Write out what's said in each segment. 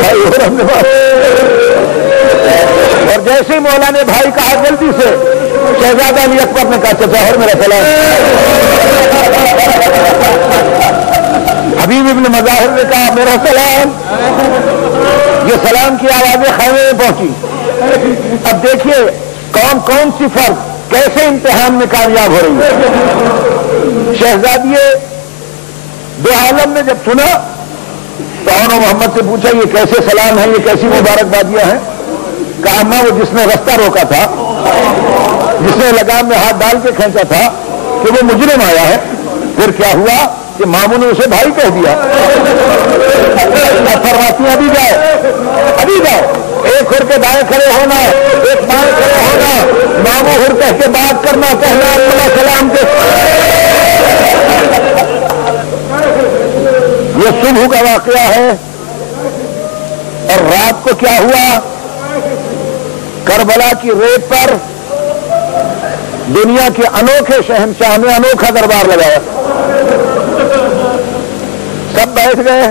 بھائی اور جیسے ہی مولا نے بھائی کہا جلدی سے شہزادہ علی اکبر نے کہا چچا اور میرا سلام. حبیب ابن مظاہر نے کہا میرا سلام. یہ سلام کی آوازیں خیمے میں پہنچی. اب دیکھیے کون کون سی فرد کیسے امتحان میں کامیاب ہو رہی ہے. شہزادیے دو عالم نے جب سنا تو انہوں نے محمد سے پوچھا یہ کیسے سلام ہے, یہ کیسی مبارکبادیاں ہیں. کہا اماں وہ جس نے رستہ روکا تھا, جس نے لگام میں ہاتھ ڈال کے کھینچا تھا کہ وہ مجرم آیا ہے. پھر کیا ہوا کہ ماموں نے اسے بھائی کہہ دیا. فرماتی ہیں ابھی جاؤ ابھی جاؤ, ایک ہر کے دائیں کھڑے ہونا, ایک بائیں کھڑے ہونا, ماموں ہر کہہ کے بات کرنا, کہنا اپنا سلام کے. یہ صبح کا واقعہ ہے. اور رات کو کیا ہوا, کربلا کی ریت پر دنیا کے انوکھے شہنشاہ نے انوکھا دربار لگایا. سب بیٹھ گئے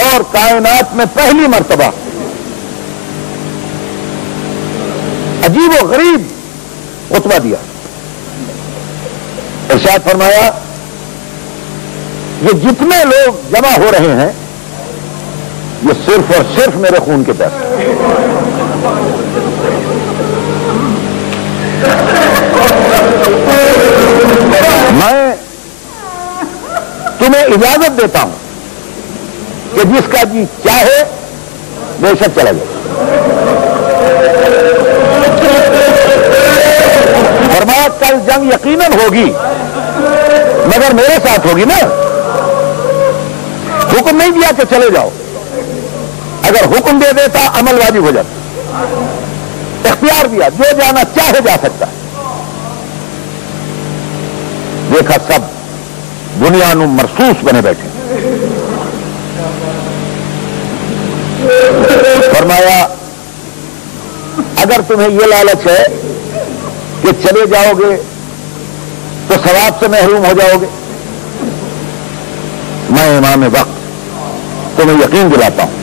اور کائنات میں پہلی مرتبہ عجیب و غریب خطبہ دیا. ارشاد فرمایا یہ جتنے لوگ جمع ہو رہے ہیں یہ صرف اور صرف میرے خون کے پیسے. میں تمہیں اجازت دیتا ہوں کہ جس کا جی چاہے بے شک چلا جائے. فرمایا کل جنگ یقیناً ہوگی مگر میرے ساتھ ہوگی نا. حکم نہیں دیا کہ چلے جاؤ, اگر حکم دے دیتا عمل واجب ہو جاتا. اختیار دیا جو جانا چاہے جا سکتا ہے. دیکھا سب دنیا نو مرسوس بنے بیٹھے. فرمایا اگر تمہیں یہ لالچ ہے کہ چلے جاؤ گے تو ثواب سے محروم ہو جاؤ گے, میں امام وقت تمہیں یقین دلاتا ہوں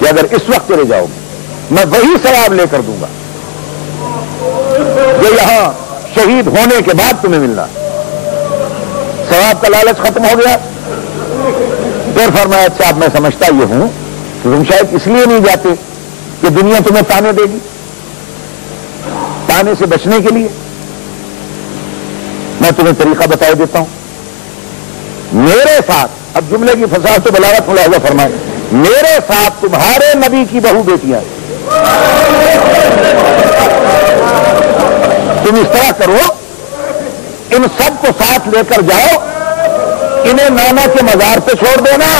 کہ اگر اس وقت چلے جاؤ گے میں وہی ثواب لے کر دوں گا جو یہاں شہید ہونے کے بعد تمہیں ملنا. ثواب کا لالچ ختم ہو گیا. پھر فرمایا اچھا اب میں سمجھتا یہ ہوں کہ تم شاید اس لیے نہیں جاتے کہ دنیا تمہیں تانے دے گی. تانے سے بچنے کے لیے میں تمہیں طریقہ بتا دیتا ہوں. میرے ساتھ, اب جملے کی فصاحت تو بلاغت ملاحظہ فرمائے, میرے ساتھ تمہارے نبی کی بہو بیٹیاں تم اس طرح کرو ان سب کو ساتھ لے کر جاؤ, انہیں نانا کے مزار پہ چھوڑ دینا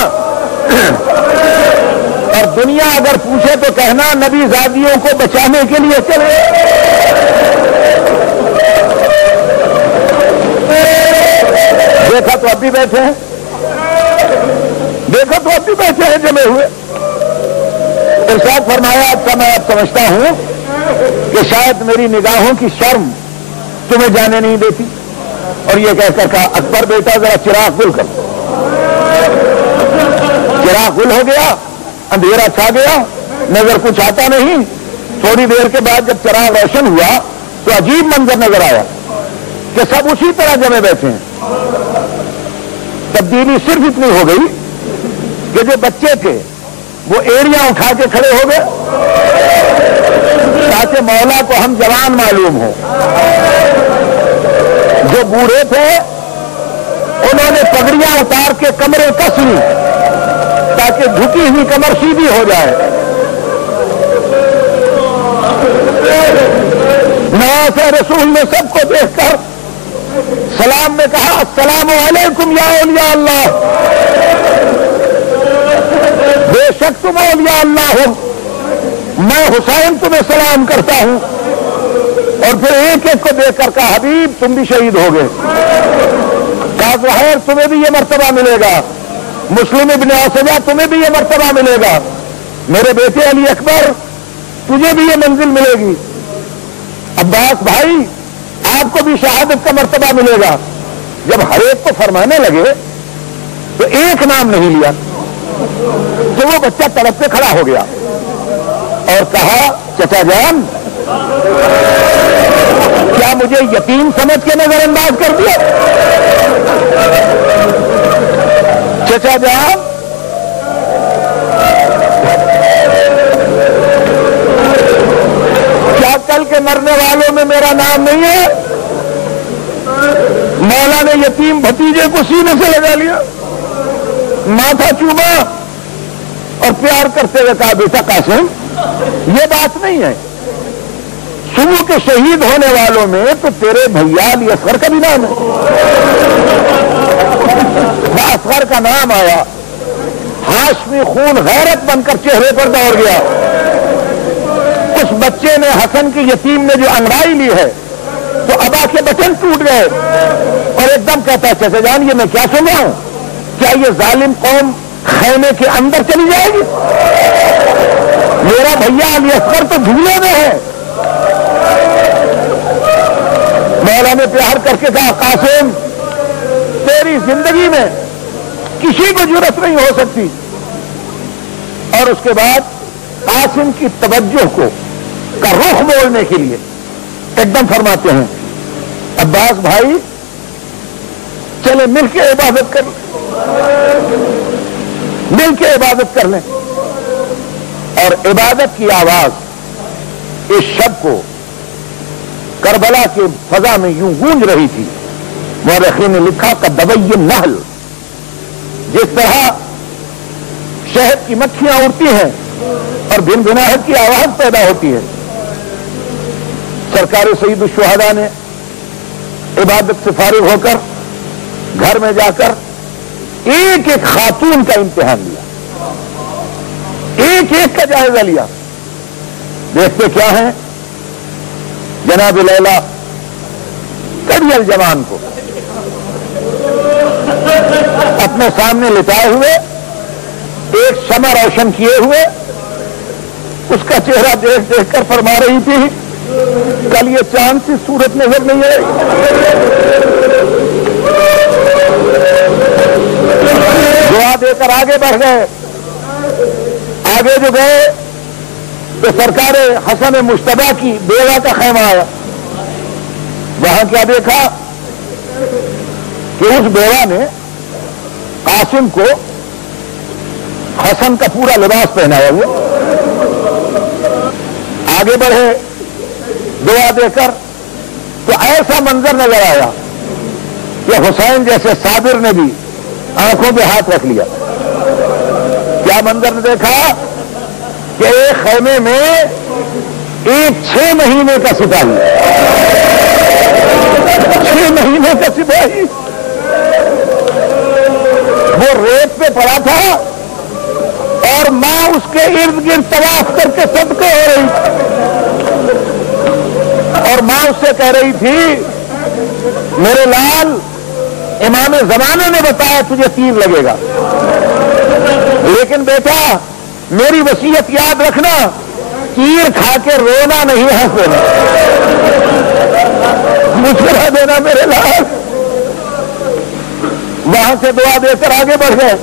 اور دنیا اگر پوچھے تو کہنا نبی زادیوں کو بچانے کے لیے چلے. دیکھا تو اب بھی بیٹھے ہیں, دیکھا تو اب بھی بیٹھے ہیں جمے ہوئے. ارشاد فرمایا اچھا میں اب سمجھتا ہوں کہ شاید میری نگاہوں کی شرم تمہیں جانے نہیں دیتی. اور یہ کہہ کر کہا اکبر بیٹا ذرا چراغ گل کر. چراغ گل ہو گیا, اندھیرا چھا گیا, نظر کچھ آتا نہیں. تھوڑی دیر کے بعد جب چراغ روشن ہوا تو عجیب منظر نظر آیا کہ سب اسی طرح جمے بیٹھے ہیں. تبدیلی صرف اتنی ہو گئی کہ جو بچے تھے وہ ایڑیاں اٹھا کے کھڑے ہو گئے تاکہ مولا کو ہم جوان معلوم ہو. جو بوڑھے تھے انہوں نے پگڑیاں اتار کے کمریں کس لی تاکہ جھکی ہوئی کمر سیدھی ہو جائے. نواز رسول نے سب کو دیکھ کر سلام میں کہا السلام علیکم یا اولیاء اللہ, بے شک تم اولیاء اللہ ہو, میں حسین تمہیں سلام کرتا ہوں. اور پھر ایک ایک کو دیکھ کر کہا حبیب تم بھی شہید ہو گئے. کہا ظاہر تمہیں بھی یہ مرتبہ ملے گا, مسلم ابن عوسجہ تمہیں بھی یہ مرتبہ ملے گا, میرے بیٹے علی اکبر تجھے بھی یہ منزل ملے گی, عباس بھائی آپ کو بھی شہادت کا مرتبہ ملے گا. جب ہر ایک کو فرمانے لگے تو ایک نام نہیں لیا, تو وہ بچہ تڑپ کے کھڑا ہو گیا اور کہا چچا جان کیا مجھے یتیم سمجھ کے نظر انداز کر دیا؟ چچا جان کیا کل کے مرنے والوں میں میرا نام نہیں ہے؟ مولا نے یتیم بھتیجے کو سینے سے لگا لیا، ماتھا چوما اور پیار کرتے ہوئے کہا بیٹا قاسم یہ بات نہیں ہے، صبح کے شہید ہونے والوں میں تو تیرے بھیا علی اصغر کا بھی نام ہے۔ اصغر کا نام آیا، ہاشمی خون غیرت بن کر چہرے پر دوڑ گیا۔ اس بچے نے حسن کی یتیم نے جو انگڑائی لی ہے تو ابا کے بٹن ٹوٹ گئے اور ایک دم کہتا ہے چچا جان یہ میں کیا سن رہا ہوں؟ کیا یہ ظالم قوم خیمے کے اندر چلی جائے گی؟ میرا بھیا علی اصغر تو جھولے میں ہے۔ مولا نے پیار کر کے کہا قاسم تیری زندگی میں کسی کو جرأت نہیں ہو سکتی۔ اور اس کے بعد قاسم کی توجہ کا رخ موڑنے کے لیے ایک دم فرماتے ہیں عباس بھائی چلے مل کے عبادت کر لیں، مل کے عبادت کر لیں۔ اور عبادت کی آواز اس شب کو کربلا کے فضا میں یوں گونج رہی تھی۔ مورخین نے لکھا کدوی النحل، جس طرح شہد کی مکھیاں اڑتی ہیں اور بن بناہٹ کی آواز پیدا ہوتی ہے، سرکار سید الشہداء نے عبادت سے فارغ ہو کر گھر میں جا کر ایک ایک خاتون کا امتحان لیا، ایک ایک کا جائزہ لیا۔ دیکھتے کیا ہیں؟ جناب لیلا کڑی الجوان کو اپنے سامنے لٹائے ہوئے، ایک شمع روشن کیے ہوئے، اس کا چہرہ دیکھ دیکھ کر فرما رہی تھی کل یہ چاند سی صورت نظر نہیں آئی۔ دعا دے کر آگے بڑھ گئے۔ آگے جو گئے تو سرکار حسن مجتبیٰ کی بیوہ کا خیمہ آیا۔ وہاں کیا دیکھا کہ اس بیوہ نے قاسم کو حسن کا پورا لباس پہنایا ہوا۔ آگے بڑھے دعا دے کر تو ایسا منظر نظر آیا کہ حسین جیسے صابر نے بھی آنکھوں پہ ہاتھ رکھ لیا۔ کیا منظر نے دیکھا کہ ایک خیمے میں ایک 6 مہینے کا سپاہی، 6 مہینے کا سپاہی وہ ریت پہ پڑا تھا اور ماں اس کے ارد گرد طواف کر کے صدقے ہو رہی تھی، اور ماں اس سے کہہ رہی تھی میرے لال امام زمانہ نے بتایا تجھے تیر لگے گا، لیکن بیٹا میری وصیت یاد رکھنا، تیر کھا کے رونا نہیں ہنس دینا، مسکرا دینا میرے لال۔ وہاں سے دعا دے کر آگے بڑھ گئے۔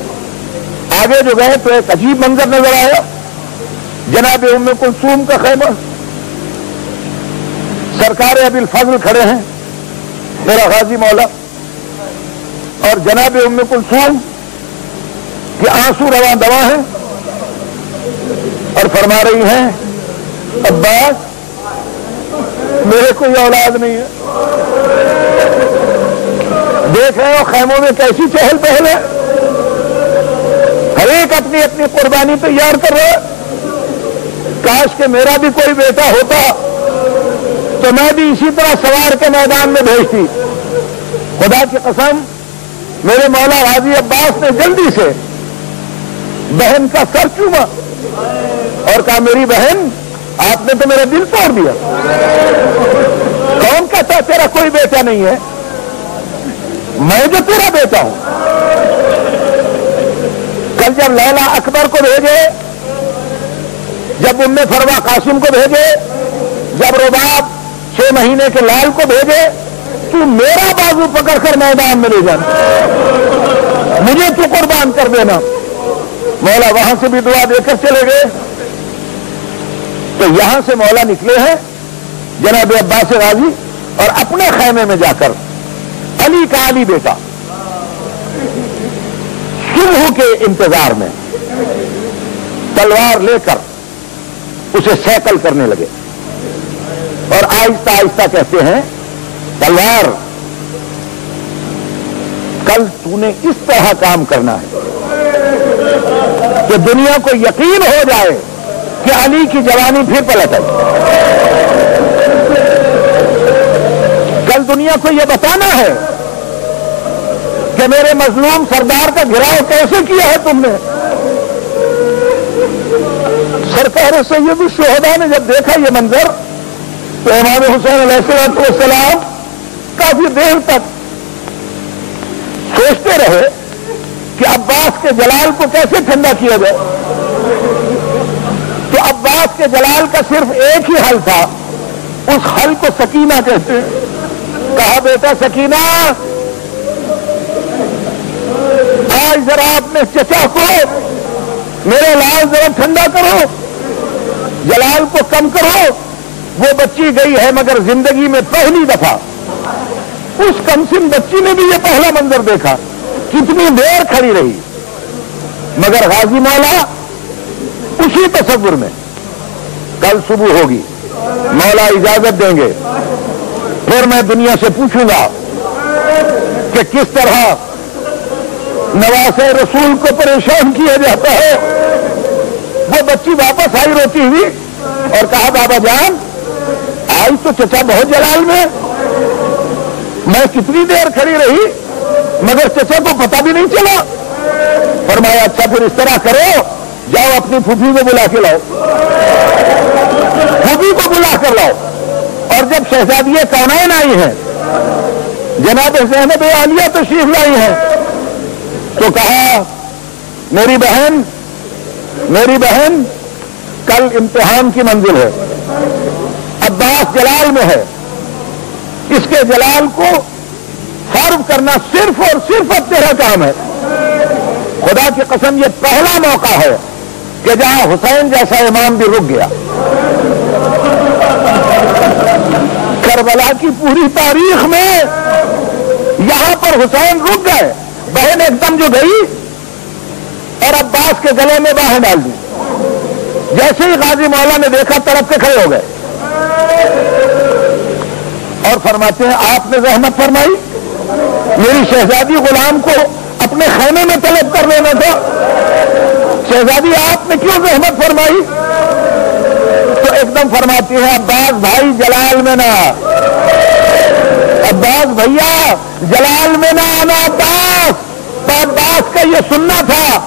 آگے جو گئے تو ایک عجیب منظر نظر آیا، جناب ام کلثوم کا خیمہ، سرکار ابی الفضل کھڑے ہیں میرا غازی مولا، اور جناب ام کلثوم کے آنسو رواں دواں ہیں اور فرما رہی ہیں عباس میرے کوئی اولاد نہیں ہے۔ دیکھ رہے ہو خیموں میں کیسی چہل پہل ہے، ہر ایک اپنی اپنی قربانی تیار کر رہا ہے۔ کاش کہ میرا بھی کوئی بیٹا ہوتا تو میں بھی اسی طرح سوار کے میدان میں بھیجتی۔ خدا کی قسم میرے مولا غازی عباس نے جلدی سے بہن کا سر چوما اور کہا میری بہن آپ نے تو میرا دل توڑ دیا، کون کہتا تیرا کوئی بیٹا نہیں ہے؟ میں جو تیرا بیٹا ہوں۔ کل جب لیلا اکبر کو بھیجے، جب ام فروا قاسم کو بھیجے، جب رباب 6 مہینے کے لال کو بھیجے، تو میرا بازو پکڑ کر میدان میں لے جانا، مجھے تو قربان کر دینا۔ مولا وہاں سے بھی دعا دے کر چلے گئے. تو یہاں سے مولا نکلے ہیں جناب عباس غازی اور اپنے خیمے میں جا کر علی کا علی بیٹا صبح کے انتظار میں تلوار لے کر اسے سیکل کرنے لگے اور آہستہ آہستہ کہتے ہیں تلوار کل تو نے اس طرح کام کرنا ہے کہ دنیا کو یقین ہو جائے کہ علی کی جوانی پھر پلٹ آئی. کل دنیا کو یہ بتانا ہے کہ میرے مظلوم سردار کا گھراؤ کیسے کیا ہے تم نے. سرکار سید الشہداء نے جب دیکھا یہ منظر تو امام حسین علیہ السلام کافی دیر تک سوچتے رہے کہ عباس کے جلال کو کیسے ٹھنڈا کیا جائے. تو عباس کے جلال کا صرف ایک ہی حل تھا, اس حل کو سکینہ کہتے ہیں. کہا بیٹا سکینہ آج ذرا اپنے چچا کو میرے لال ذرا ٹھنڈا کرو, جلال کو کم کرو. وہ بچی گئی ہے مگر زندگی میں پہلی دفعہ اس کمسن بچی نے بھی یہ پہلا منظر دیکھا. کتنی دیر کھڑی رہی مگر غازی مولا اسی تصور میں کل صبح ہوگی, مولا اجازت دیں گے, پھر میں دنیا سے پوچھوں گا کہ کس طرح نواسے رسول کو پریشان کیا جاتا ہے. وہ بچی واپس آئی روتی ہوئی اور کہا بابا جان آج تو چچا بہت جلال میں کتنی دیر کھڑی رہی مگر چچا کو پتہ بھی نہیں چلا. فرمایا اچھا پھر اس طرح کرو, جاؤ اپنی پھوپھی کو بلا کے لاؤ, پھوپھی کو بلا کر لاؤ. اور جب شہزادی کونین آئی ہیں, جناب زینب عالیہ تشریف لائی ہیں, تو کہا میری بہن کل امتحان کی منزل ہے, عباس جلال میں ہے, اس کے جلال کو فارغ کرنا صرف اور صرف اب تیرا کام ہے. خدا کی قسم یہ پہلا موقع ہے کہ جہاں حسین جیسا امام بھی رک گیا. کربلا کی پوری تاریخ میں یہاں پر حسین رک گئے. بہن ایک دم جو گئی اور عباس کے گلے میں باہیں ڈال دی, جیسے ہی غازی مولا نے دیکھا تڑپ کے کھڑے ہو گئے اور فرماتے ہیں آپ نے رحمت فرمائی, میری شہزادی غلام کو اپنے خیمے میں طلب کر لینا تھا, شہزادی آپ نے کیوں رحمت فرمائی؟ تو ایک دم فرماتی ہے عباس بھائی جلال میں نہ, عباس بھیا جلال میں نہ آنا, عباس کا یہ سننا تھا